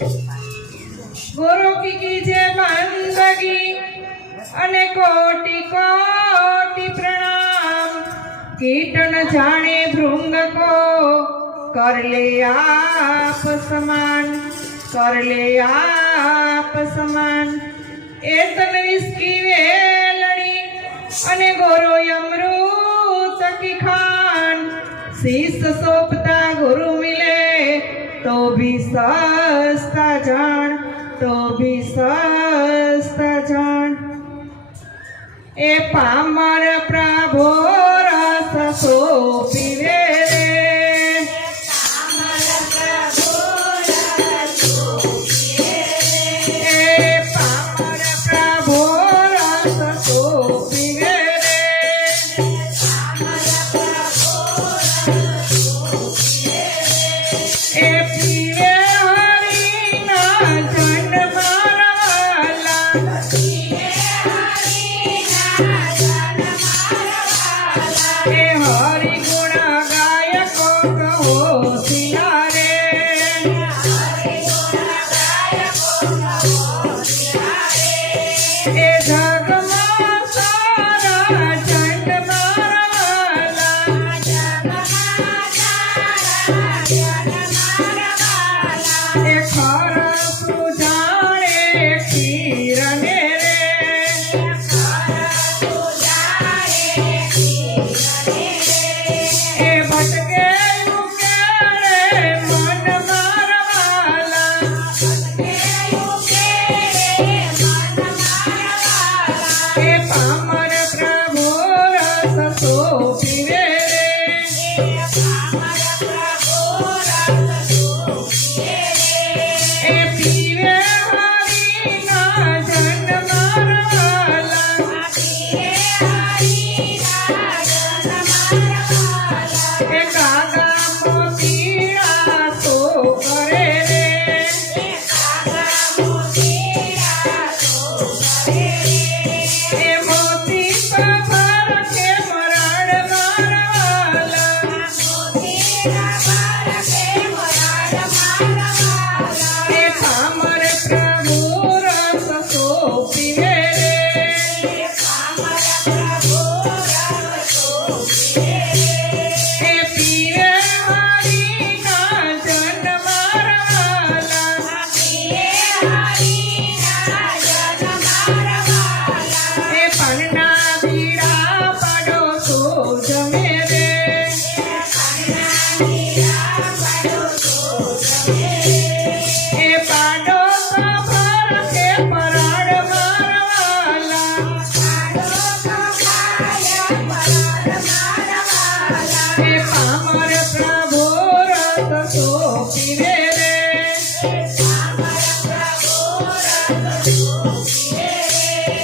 गुरु की की बंदगी अने कोटि प्रणाम। कीटन जाने भृंग को, कर ले आप समान, कर ले आप समान। एतन इसकी वेलणी, अने गुरु अमृत की खान। शीश सोपता गुरु मिले तो भी सा જાણ તો ભી સસ્ત જણ. એ પામર પ્રભો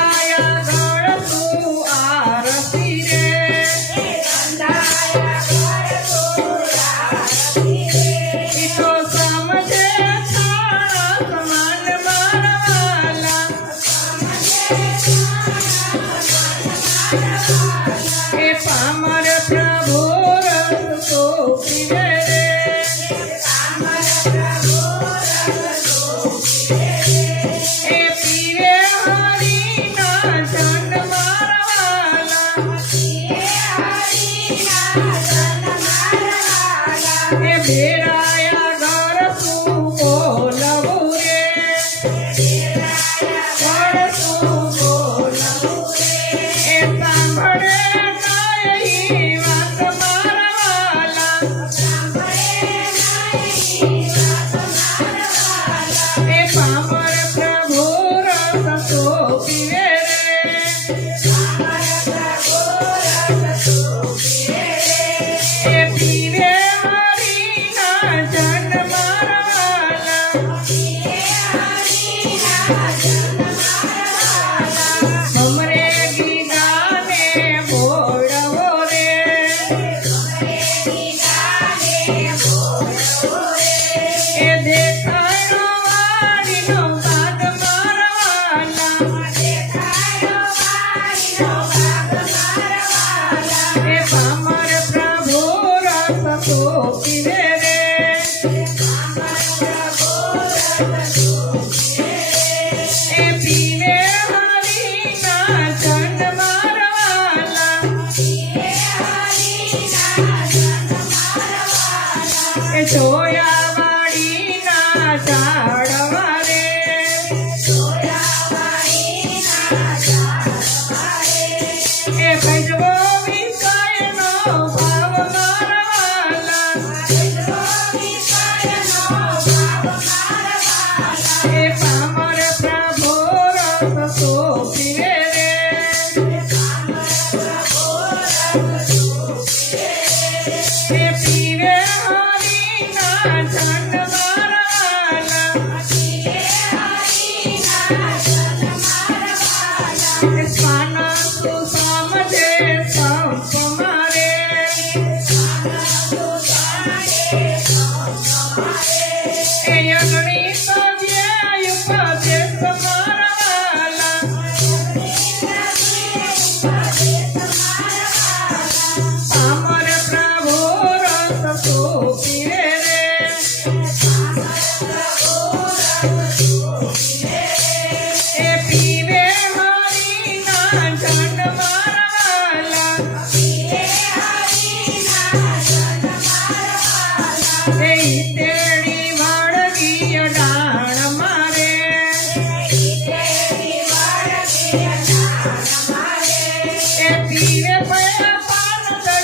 Maya.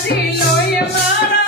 కాశీలో ఎవరా